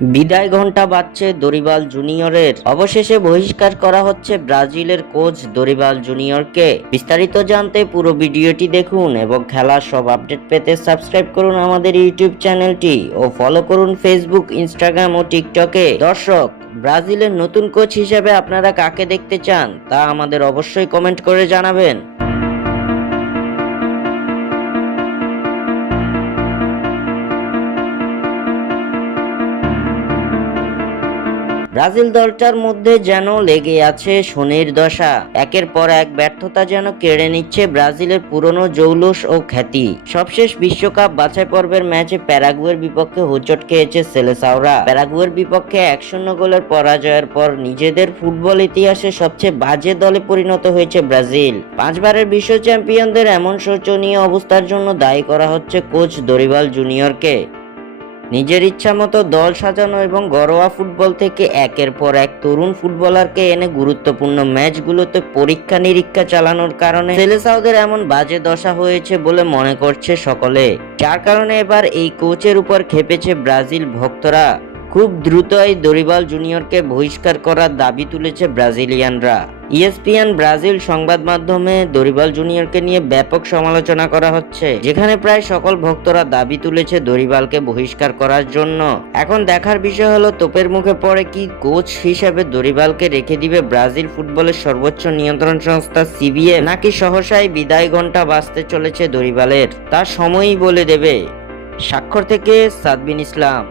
বিদায় ঘণ্টা বাজছে দরিবাল জুনিয়রের। অবশেষে বহিষ্কার করা হচ্ছে ব্রাজিলের কোচ দরিবাল জুনিয়রকে। বিস্তারিত জানতে পুরো ভিডিওটি দেখুন এবং খেলার সব আপডেট পেতে সাবস্ক্রাইব করুন আমাদের ইউটিউব চ্যানেলটি ও ফলো করুন ফেসবুক, ইনস্টাগ্রাম ও টিকটকে। দর্শক, ব্রাজিলের নতুন কোচ হিসেবে আপনারা কাকে দেখতে চান তা আমাদের অবশ্যই কমেন্ট করে জানাবেন। ব্রাজিল দলটার মধ্যে যেন লেগে আছে শনির দশা। একের পর এক ব্যর্থতা যেন কেড়ে নিচ্ছে ব্রাজিলের পুরনো জৌলুস ও খ্যাতি। সবশেষ বিশ্বকাপ বাছাই পর্বের ম্যাচে প্যারাগুয়ের বিপক্ষে হোঁচট খেয়েছে সেলেসাওরা। প্যারাগুয়ের বিপক্ষে 1-0 গোলের পরাজয়ের পর নিজেদের ফুটবল ইতিহাসে সবচেয়ে বাজে দলে পরিণত হয়েছে ব্রাজিল। 5 বারের বিশ্ব চ্যাম্পিয়নদের এমন শোচনীয় অবস্থার জন্য দায়ী করা হচ্ছে কোচ দরিবাল জুনিয়রকে। নিজের ইচ্ছামতো দল সাজানো এবং ঘরোয়া ফুটবল থেকে একের পর এক তরুণ ফুটবলারকে এনে গুরুত্বপূর্ণ ম্যাচগুলোতে পরীক্ষা নিরীক্ষা চালানোর কারণে সেলেসাওদের এমন বাজে দশা হয়েছে বলে মনে করছে সকলে। যার কারণে এবার এই কোচের উপর খেপেছে ব্রাজিল ভক্তরা। খুব দ্রুতই দরিবাল জুনিয়রকে বহিষ্কার করার দাবি তুলেছে ব্রাজিলিয়ানরা। ইএসপিএন ব্রাজিল সংবাদ মাধ্যমে দরিবাল জুনিয়রকে নিয়ে ব্যাপক সমালোচনা করা হচ্ছে, যেখানে প্রায় সকল ভক্তরা দাবি তুলেছে দরিবালকে বহিষ্কার করার জন্য। এখন দেখার বিষয় হলো তোপের মুখে পড়ে কি কোচ হিসেবে দরিবালকে রেখে দিবে ব্রাজিল ফুটবলের সর্বোচ্চ নিয়ন্ত্রণ সংস্থা সিবিএফ, নাকি সহসাই বিদায় ঘণ্টা বাজতে চলেছে দরিবালের, তা সময়ই বলে দেবে। স্বাক্ষর থেকে সাদবিন ইসলাম।